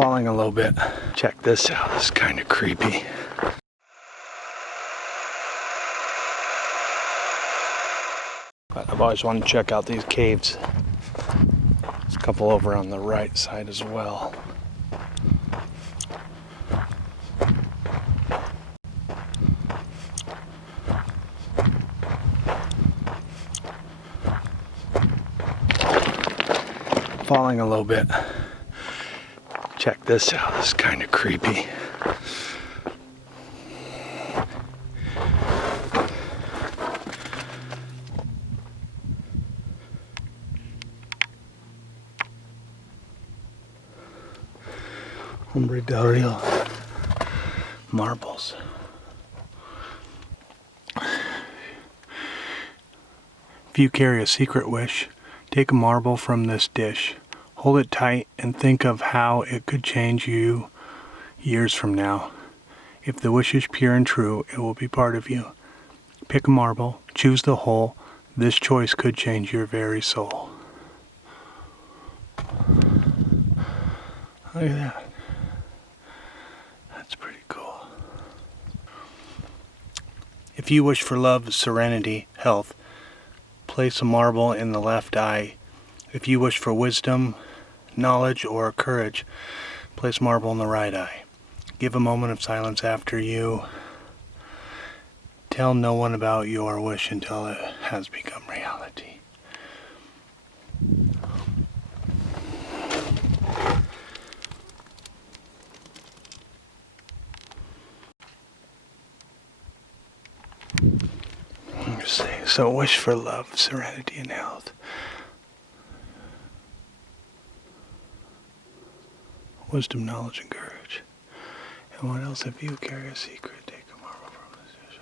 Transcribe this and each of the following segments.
falling a little bit. Check this out, this is kind of creepy. But I've always wanted to check out these caves. There's a couple over on the right side as well. Falling a little bit. Check this out, this is kind of creepy. Hombre marbles. If you carry a secret wish, take a marble from this dish, hold it tight, and think of how it could change you years from now. If the wish is pure and true, it will be part of you. Pick a marble, choose the hole. This choice could change your very soul. Look at that. That's pretty cool. If you wish for love, serenity, health, place a marble in the left eye. If you wish for wisdom, knowledge, or courage, place marble in the right eye. Give a moment of silence after you tell no one about your wish until it has become reality. So wish for love, serenity, and health. Wisdom, knowledge, and courage. And what else? If you carry a secret, take a marble from this dish.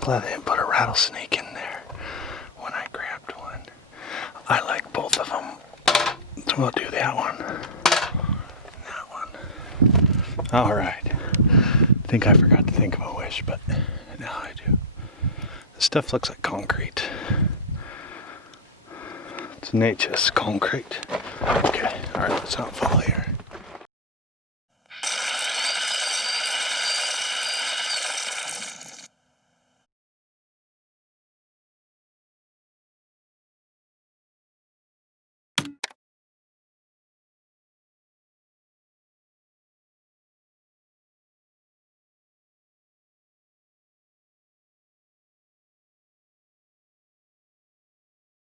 Glad they didn't put a rattlesnake in there when I grabbed one. I like both of them. So we'll do that one. That one. Alright. I think I forgot to think of a wish, but now I do. This stuff looks like concrete. It's nature's concrete. Okay, alright, let's not fall here.